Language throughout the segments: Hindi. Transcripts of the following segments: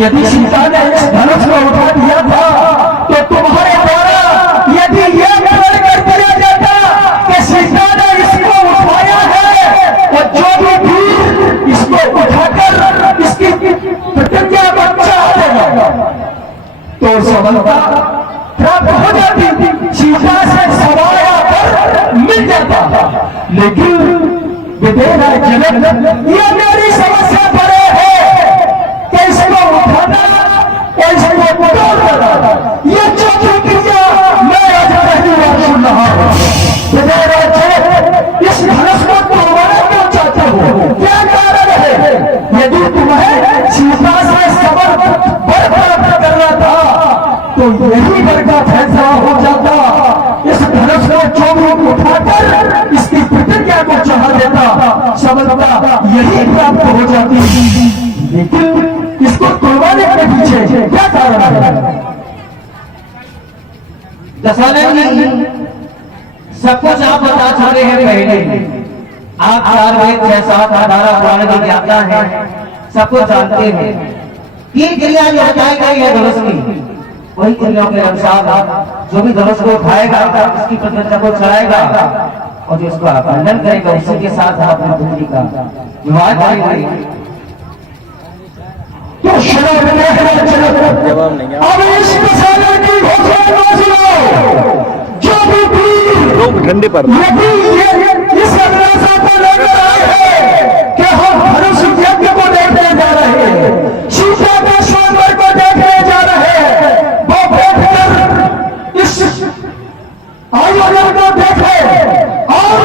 यदि सीता ने इस धनुष को उठा दिया था तो तुम्हारे द्वारा यदि यह प्रकट कर दिया जाता कि सीता ने इसको उठाया है और जो भी वीर इसको उठाकर इसकी प्रतिज्ञा को चाह देगा तो सफलता प्राप्त हो जाती, सीता से सवाया पर मिल जाता। लेकिन विदेह जनक यह मेरी समस्या पड़े है कि इसको उठाना और इसको तोड़ना, ये चौथी क्रिया मैं आज पहली बार सुन रहा हूं। विदेह जनक इस धनुष को तोड़ना क्यों चाहते हो, क्या कारण है? यदि तुम्हें सीता से सबर बर प्राप्त करना था तो यही बर का फैसला हो जाता, इस धनुष को चोरी उठाकर इसकी प्रतिज्ञा को चढ़ा देता, सफलता यही प्राप्त हो जाती। लेकिन इसको तोड़वाने के पीछे क्या कारण है? दशरथ जी सब कुछ आप बता चुके हैं पहले, आप 4 वेद 6 7 18 पुराण की ज्ञाता है, सब कुछ जानते हैं। 3 क्रिया जो बताई गई है धनुष की, वही क्रियाओं के अनुसार जो भी धनुष को उठाएगा उसकी प्रतिज्ञा को चढ़ाएगा और जो उसका खंडन करेगा उसी के साथ अपनी पुत्री का विवाह करेंगे। तो जवाब नहीं अब इस मसाले की घोषणा सुनो, जो भी ठंडे पर इस अभिलाषा को लेकर आए हैं कि हम धनुष यज्ञ को देखने जा रहे हैं, सीता के स्वयंवर को देखने जा रहे हैं, वो बैठकर इस आयोजन को देखे और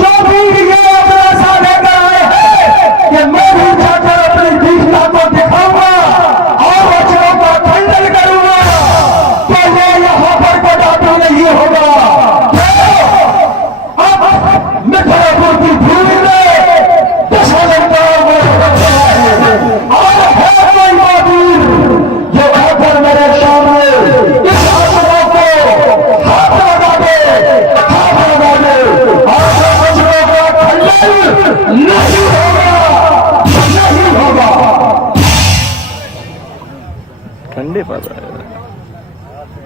जो भी ये अभिलाषा लेकर आए हैं कि मैं भी जाकर अपनी दीक्षा को दिखाऊंगा और वचनों का खंडन करूंगा, तो ये यहाँ पर कदापि नहीं होगा। अब मिथिलापुर की भूमि में दशरथ और है कोई महावीर जो आकर मेरे सामने इस आसनों को हाथ लगा दे और वचनों का खंडन नहीं होगा, नहीं होगा। ठंडे पर रहा है।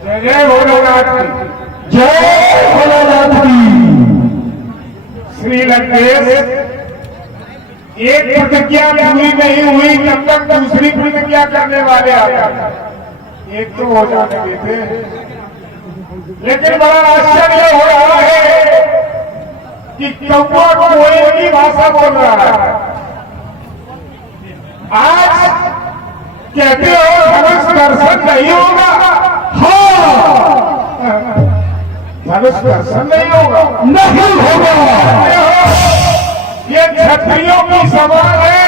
जय भोलेनाथ की, जय भोलेनाथ की। श्री लंकेश एक प्रतिज्ञा पूरी नहीं हुई तब तक दूसरी प्रतिज्ञा करने वाले आते, एक तो हो जाने देते, लेकिन बड़ा आश्चर्य हो रहा है कि कौवा कोयल की भाषा बोल रहा है। आज कहते हो धनुष दर्शन नहीं होगा, हाँ धनुष दर्शन नहीं होगा, नहीं होगा। ये क्षत्रियों की सवाल है।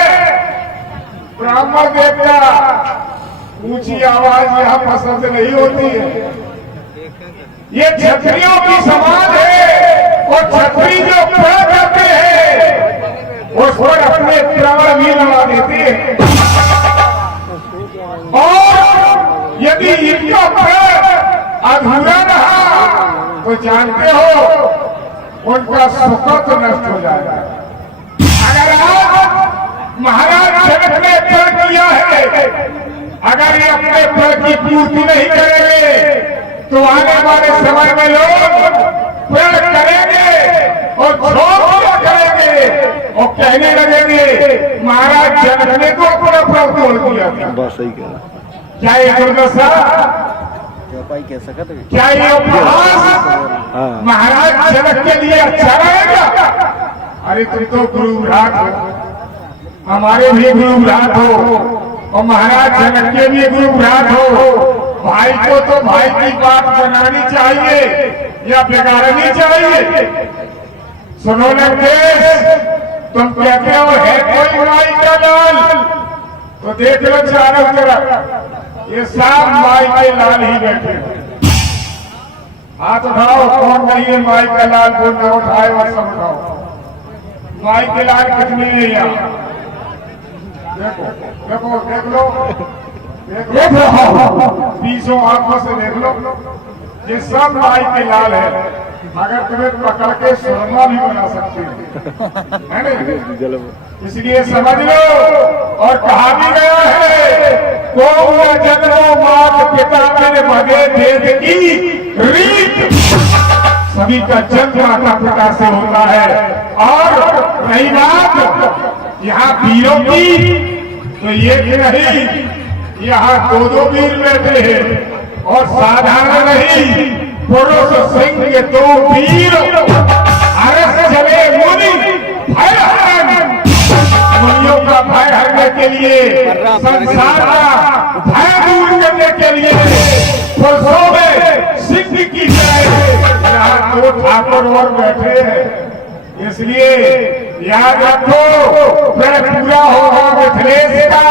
ब्राह्मण देवता ऊंची आवाज यहाँ पसंद नहीं होती है, ये क्षत्रियों की सवाल है और क्षत्रिय जो प्रण करते हैं उस पर अपने प्राण भी लगा देते हैं। और यदि इनका प्रण अधूरा रहा तो जानते हो उनका सुख तो नष्ट हो जाएगा। अगर आज महाराज जनक ने प्रण किया है, अगर ये अपने प्रण की पूर्ति नहीं करेंगे तो आने वाले समय में लोग प्रण करेंगे और झोंक करेंगे और कहने लगेंगे महाराज जनक ने तो अपना प्रण तोड़ दिया था। बस सही कह रहा। क्या ये दुर्दशा, कह सकते क्या ये उपहास महाराज जनक के लिए अच्छा रहेगा? अरे तुम तो गुरु भ्रात हो, हमारे भी गुरु भ्रात हो और महाराज जनक के भी गुरु भ्रात हो। भाई को तो भाई की बात बनानी चाहिए या बिगाड़नी चाहिए। सुनो लंकेश, तुम कहते हो है कोई माई का लाल, तो देख लो चारों तरफ ये सब माई के लाल ही बैठे हैं। हाथ उठाओ, कौन नहीं है माई का लाल, वो न उठाए और सब उठाओ। माई के लाल कितनी है यहाँ? देखो देखो देख लो, देख रहा हूं, 20 आंखों से देख लो। ये सब माई के लाल है। अगर तुम्हें पकड़ के सुरमा भी बना सकते हैं, है ना? इसलिए समझ लो। और कहा भी गया है, को जन्मो मात पिता मेरे मगे भेद की रीत। सभी का जन्म माता पिता से होता है। और रही बात यहाँ वीरों की, तो ये भी नहीं, यहाँ दो वीर बैठे हैं और साधारण नहीं, पुरुष सिंह के 2 वीर। अरस चले मुनि भय हरण, मुनियों का भय हरने के लिए, संसार का भय दूर करने के लिए पुरुषों में सिंह की तरह यहाँ 2 ठाकुर और बैठे हैं। इसलिए याद रखो, फिर पूरा होगा मिथिलेश का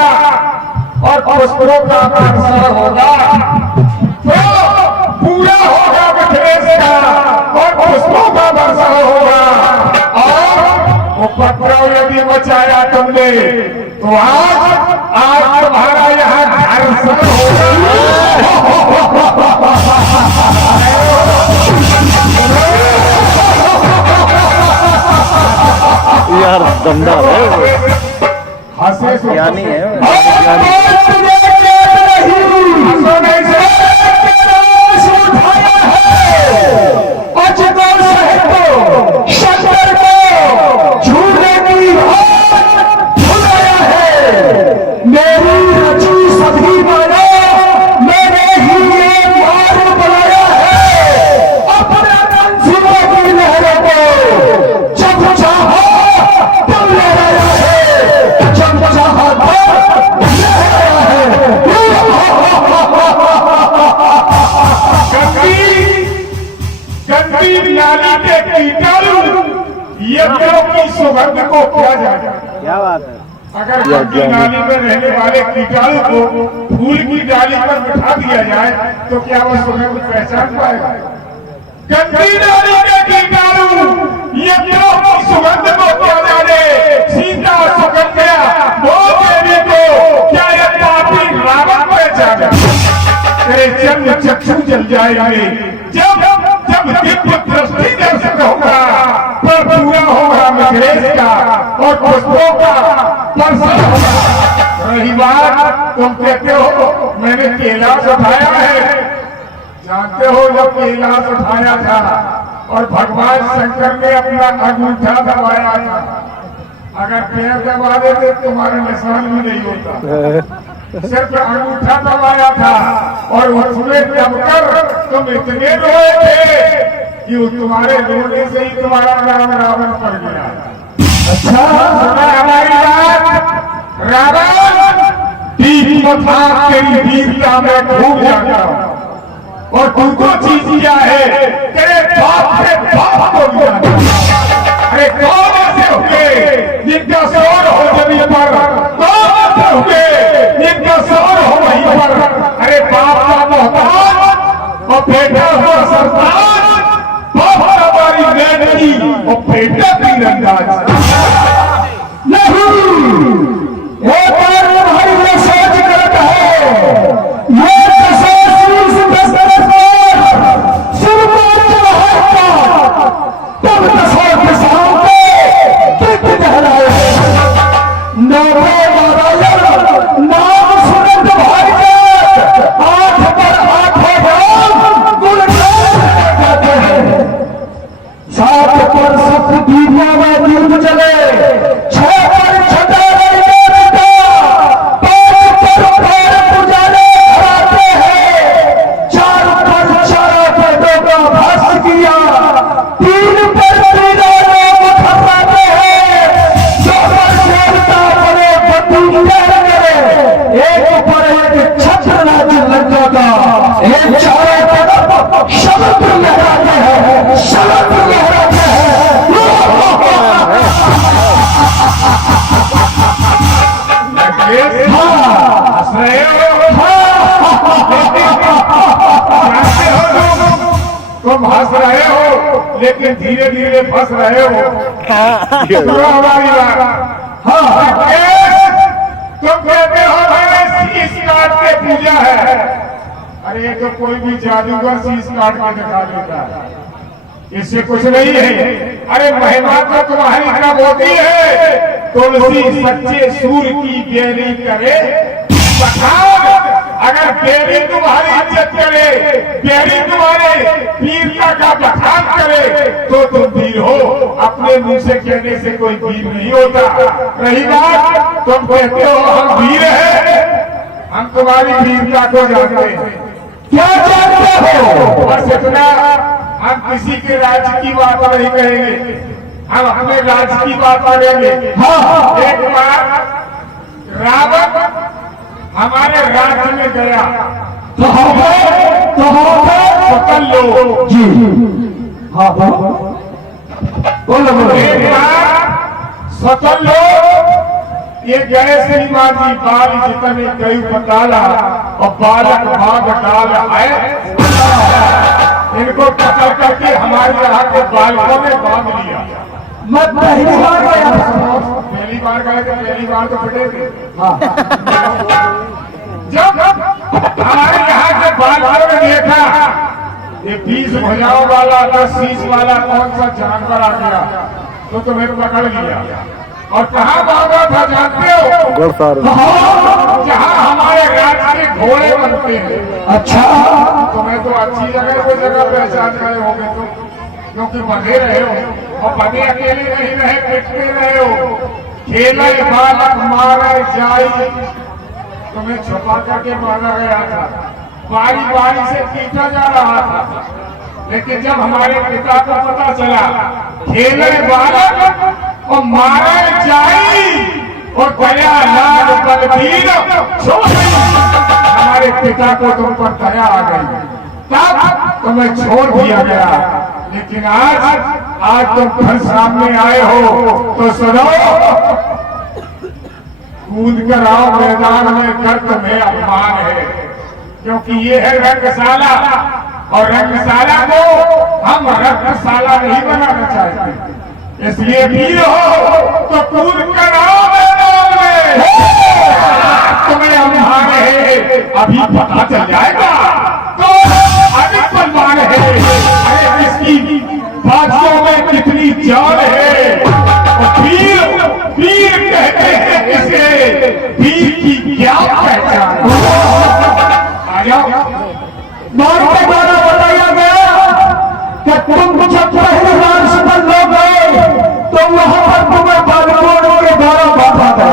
और पुष्पों का वर्षा होगा। तो पूरा होगा मिथिलेश का और पुष्पों का वर्षा होगा। और उपद्रव यदि मचाया तुमने, तो आज तुम्हारा यहाँ घर्षण यार दमदार है, हंसे यानी है सुगंध को किया जाए। क्या बात है। अगर गंदी नाली में रहने वाले कीटाणु को फूल की डाली पर बिठा दिया जाए, तो क्या वह सुगंध पहचान पाएगा? गंदी नाली के कीटाणु यज्ञों की सुगंध को क्या जाने, सीता सुकन्या वो देवी को क्या यह पापी रावण पहचाना? तेरे जन्म चक्षु जल जाएंगे जब दिव्य दृष्टि दर्शक होगा, पर पूरा होगा मिथिलेश का और पुष्पों का दर्शन होगा। रही बात, तुम कहते हो मैंने कैलाश उठाया है। जानते हो जब कैलाश उठाया था और भगवान शंकर ने अपना अंगूठा दबाया था, अगर पैर दबा देते तुम्हारा निशान भी नहीं होता। सिर्फ अंगूठा दबाया था और उसमें दबकर तुम इतने रोए थे कि वो तुम्हारे रोने से ही तुम्हारा नाम रावण पड़ गया। अच्छा सुना हमारी बात? रावण दीप था तेरी वीरता में डूब जाता, और तुमको चीज क्या है, तेरे बाप के बाप को भी जाता। अरे कौन ऐसे होंगे जिनका शोर हो जमीन पर, कौन ऐसे होंगे जिनका शोर हो वहीं पर? अरे बाप का मोहताज और बेटा हुआ सरताज, बाप हमारी बेटी और बेटा की रंगाज नहीं। एक बार भाई में सोच कर कहो, ये तुम हंस रहे हो लेकिन धीरे धीरे फंस रहे हो। हमारी बात, तुम कहते हो मैंने शीश काट के पूजा है। अरे तो कोई भी जादूगर शीश काट के दिखा देता है, इससे कुछ नहीं है। अरे महिमा तो तुम्हारी कब होती है? तुलसी सच्चे सूर की बेरी करे बखान। अगर बेरी तुम्हारी इज्जत करे, बेरी तुम्हारे वीरता का बखान करे तो तुम वीर हो। अपने मुंह से कहने से कोई वीर नहीं होता। रही बात तुम कहते हो हम वीर हैं, हम तुम्हारी वीरता को जानते हैं। क्या जानते हो? बस इतना, हम किसी के राज्य की बात नहीं कहेंगे, हम अपने राज्य की बात करेंगे। हाँ। एक बार रावण हमारे राज्य में गया तो हम सकल लोग जी हाँ बोलो बोलो। एक बार सकल लोग ये गए श्रीमान जी बाल जितने गई बताला और बालक भाग डाल है, इनको पकड़ करके हमारे यहाँ के बालकों ने बांध लिया। मैं पहली बार गया। पहली बार गए थे, पहली बार तो पिटे थे। हाँ। जब हमारे यहाँ के बालकों ने देखा ये 20 भुजाओं वाला 10 शीश वाला कौन सा जानवर आ गया तो तुम्हें पकड़ लिया। और कहाँ बांधा था जानते हो? जहाँ हमारे राज्य के घोड़े बनते हैं। अच्छा। तुम्हें तो अच्छी जगह वो जगह पहचान गए होंगे तो, क्योंकि बंधे रहे हो और बंधे अकेले नहीं रहे, पिटते रहे हो। खेले बालक मारे जाई, तुम्हें छुपा करके मारा गया था, बारी बारी से पीटा जा रहा था। लेकिन जब हमारे पिता को पता चला खेले बालक और मारे जाई और दया लाल बलबीर हमारे पिता को तुम पर दया आ गई, तब तुम्हें छोड़ दिया गया। लेकिन आज तुम फिर सामने आए हो तो सुनो, कूद कर आओ मैदान में, कर तुम्हें अपमान है। क्योंकि ये है रंगशाला और रंगशाला को हम रंगशाला नहीं बनाना चाहते। इसलिए वीर हो तो कूद कर आओ मैदान में, तुम्हें अपमान है अभी पता चल जाएगा। तो अधिक बलवान है, अरे किसकी बातों में कितनी जान है। वीर वीर कहते हैं इसे, वीर की क्या पहचान। आ जाओ। के द्वारा बताया गया कि तुम जब पहली बार सफल लोग गए तो वहां पर तुम्हें बालकों के द्वारा बांधा था।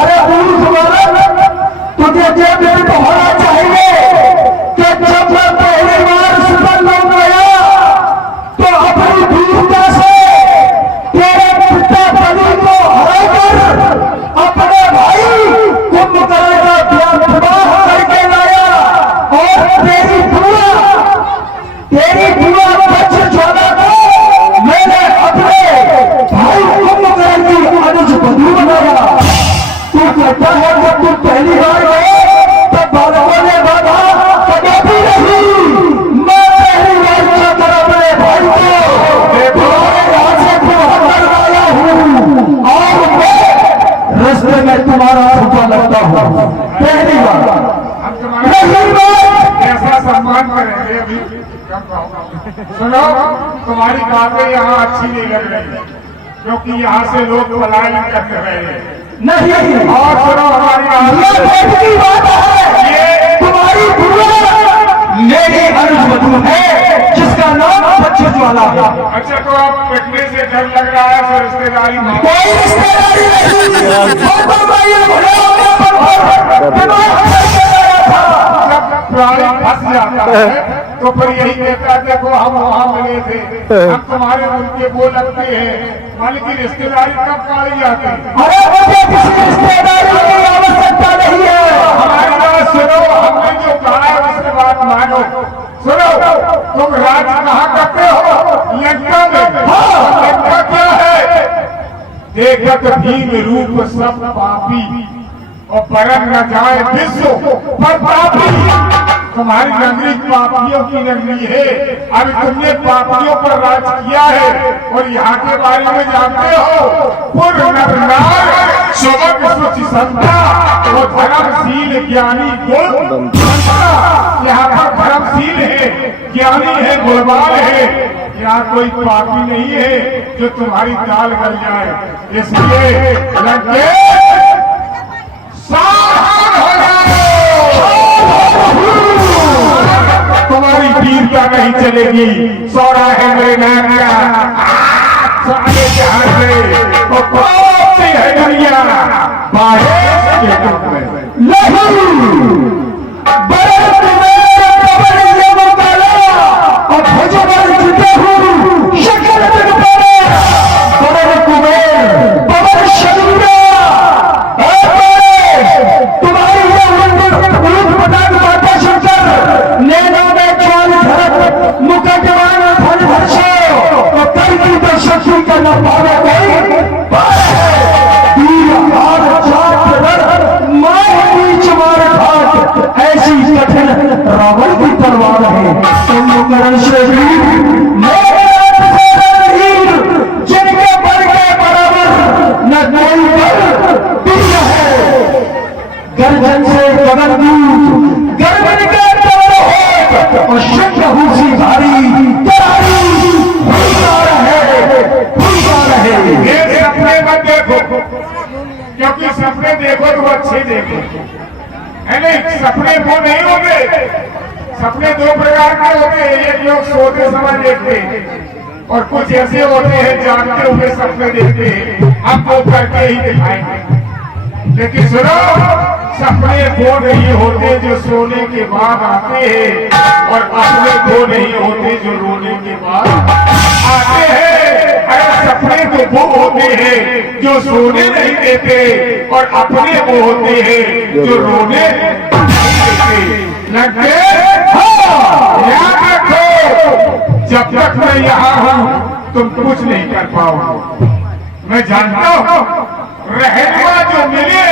अरे पुरुष वाला तुझे ये तो होना चाहिए कि जब मैं पहली बार सफल लोग गया तो अपनी वीरता से तेरे पिता बलि को हराकर अपने भाई कुंभकर्ण का विवाह करके लाया और तेरी बुआ बच्चे ज्वाला को मैंने अपने भाई कुंभकर्ण की अनुज बधू बनाया। तू कहता है कि तुम पहली बार गए तो बालकों ने बाधा कभी नहीं। मैं पहली बार जाकर अपने भाई को तुम्हारे यहाँ से बाहर लाया हूँ और मैं रास्ते में तुम्हारा फूफा लगता हूँ। पहली बार हम तुम्हारा ऐसा सम्मान करेंगे। अभी सुनो, तुम्हारी बातें यहाँ अच्छी नहीं लग रही क्योंकि यहाँ से लोग पलायन करते रहे हैं। नहीं। और सुनो हमारी ये बात है, ये तुम्हारी बुआ मेरी अनुज है जिसका नाम बच्चे ज्वाला है। अच्छा, तो आप पिटने से डर लग रहा है तो रिश्तेदारी कोई रिश्तेदारी जब प्राणी फंस जाता है तो फिर यही कहता है देखो हम वहाँ मिले थे, हम तुम्हारे उनके वो लगते हैं। मान की रिश्तेदारी कब पाई जाती है? अरे मुझे किसी रिश्तेदारी की आवश्यकता नहीं है। हमारी बात सुनो, हमने जो कहा है उसके बात मानो। सुनो, तुम राज कहाँ करते हो? लंका में। लंका क्या है? देखत भीम रूप सब पापी और परम न जाए विश्व पर पापी। तुम्हारी नगरी पापियों की नगरी है। अब तुमने पापियों पर राज किया है और यहाँ के बारे में जानते हो। पूर्ण नर नार स्वभाव सुचि संता और धर्मशील ज्ञानी गुण यहाँ पर धर्मशील है, ज्ञानी है, गुणवान है। यहाँ कोई पापी नहीं है जो तुम्हारी दाल गल जाए। इसलिए लंके सावधान हो जाओ, तुम्हारी वीरता नहीं चलेगी। सौरा है मेरे नाम का सारे जहां से तो कौन सी है दुनिया बाहर के दुख में नहीं बड़े तुम्हारे कबर ये मुकाला और भुजबल जुटे हूँ शक्ल तक पड़े बड़े कुबेर बबर शरीरा तुम्हारी ये उल्लू पटाक माता शंकर नैना में ज्वाल धरत मुकदमान धन भरसो और कई की तो शक्ति का न पावे कोई कठिन रावण की तलवार है। तुम करण से जिनके बल के बराबर न कोई बल तुम है। गर्जन से गगन दूत गर्जन के तोड़ हो और शंख भूसी भारी तरारी फुलकार है। ये सपने मत देखो, क्योंकि सपने देखो तो अच्छे देखो है नहीं। सपने वो नहीं होते। सपने दो प्रकार के होते हैं, एक लोग सोते समय देखते हैं और कुछ ऐसे होते हैं जानते हुए सपने देखते हैं। हम वो करके ही दिखाएंगे। लेकिन सुनो, सपने वो नहीं होते जो सोने के बाद आते हैं और अपने वो नहीं होते जो रोने के बाद आते हैं। अरे सपने तो वो होते हैं जो सोने नहीं देते और अपने वो होते हैं जो रोने नहीं देते। लगे याद रखो, जब तक मैं यहाँ हूँ तुम कुछ नहीं कर पाओगे। मैं जानता हूँ रहनुमा जो मिले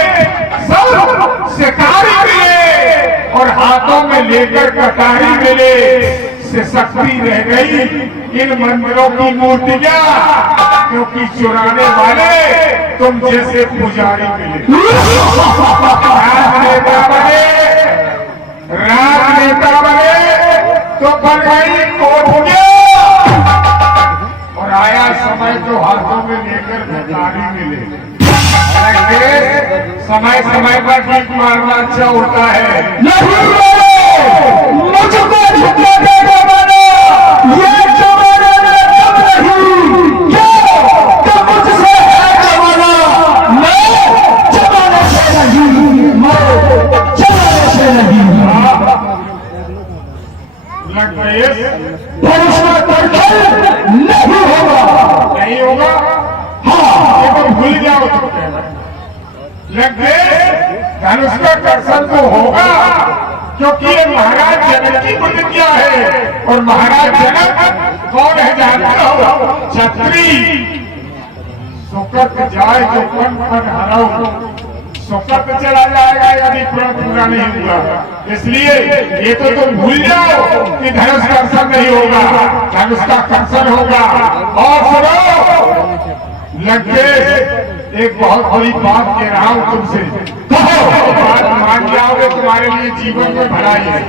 सब शिकारी मिले और हाथों में लेकर कटारी मिले से शक्ति रह गई इन मंदिरों की मूर्तियां, क्योंकि चुराने वाले तुम जैसे पुजारी मिले। राजनेता बने तो बन गई कोठियां और आया समय तो हाथों में लेकर भिखारी मिले। समय समय पर ठीक मारना अच्छा होता है। मुझको झुकने देगा बना ये जमाना में कब नहीं क्यों तो मुझसे है जमाना। मैं जमाने से नहीं, मैं जमाने से नहीं। भरोसा करके नहीं होगा, नहीं होगा। हाँ ये तो भूल जाओ तो लगे धनुष का दर्शन तो होगा, क्योंकि ये महाराज जनक की प्रतिज्ञा है। और महाराज जनक कौन है जानते हो? छत्री। सुकत जाए जो कन कन हराओ, सुकत चला जाएगा यदि प्रण पूरा नहीं हुआ। इसलिए ये तो तुम भूल जाओ कि धनुष दर्शन नहीं होगा, धनुष का दर्शन होगा। और सुनो लंकेश, एक बहुत बड़ी बात कह रहा हूं तुमसे, बात मान जाओगे तुम्हारे लिए जीवन में भलाई है।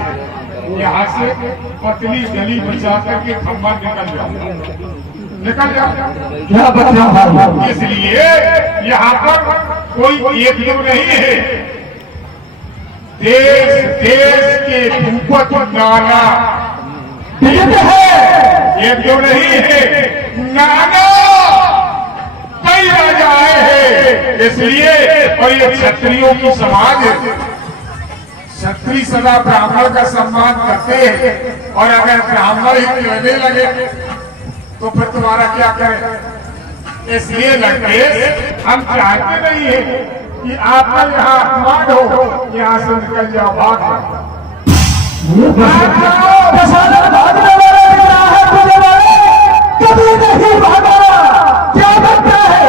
यहाँ से पतली गली बचा करके खंबा निकल जाओ क्या बचा। इसलिए यहाँ पर कोई एक दो नहीं है, देश देश के भूपत नाना है, एक दो नहीं है, नाना कई राजा आए हैं। इसलिए और ये क्षत्रियों की समाज है, क्षत्रिय सदा ब्राह्मण का सम्मान करते हैं। और अगर ब्राह्मण ही कहने लगे तो फिर तुम्हारा क्या करें। इसलिए लड़के हम चाहते नहीं है कि आपका यहाँ अपमान हो, यहाँ से निकल जाओ, भाग भागने वाला दिख रहा है मुझे वाले, कभी नहीं भागा। क्या बनता है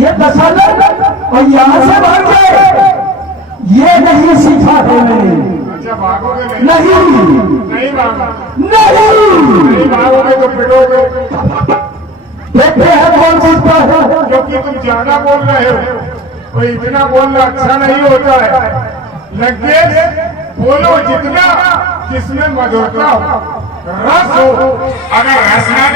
ये दशरथ और यहाँ से भाग जाए, ये नहीं सीखा है मैंने। अच्छा भागोगे नहीं नहीं भागो, नहीं भागोगे तो पिटोगे, देखते हैं कौन जीतता है। क्योंकि तुम ज्यादा बोल रहे हो। वो इतना बोलना अच्छा नहीं होता है। लंकेश बोलो जितना जिसमें मधुरता हो, रस हो। अगर रस ना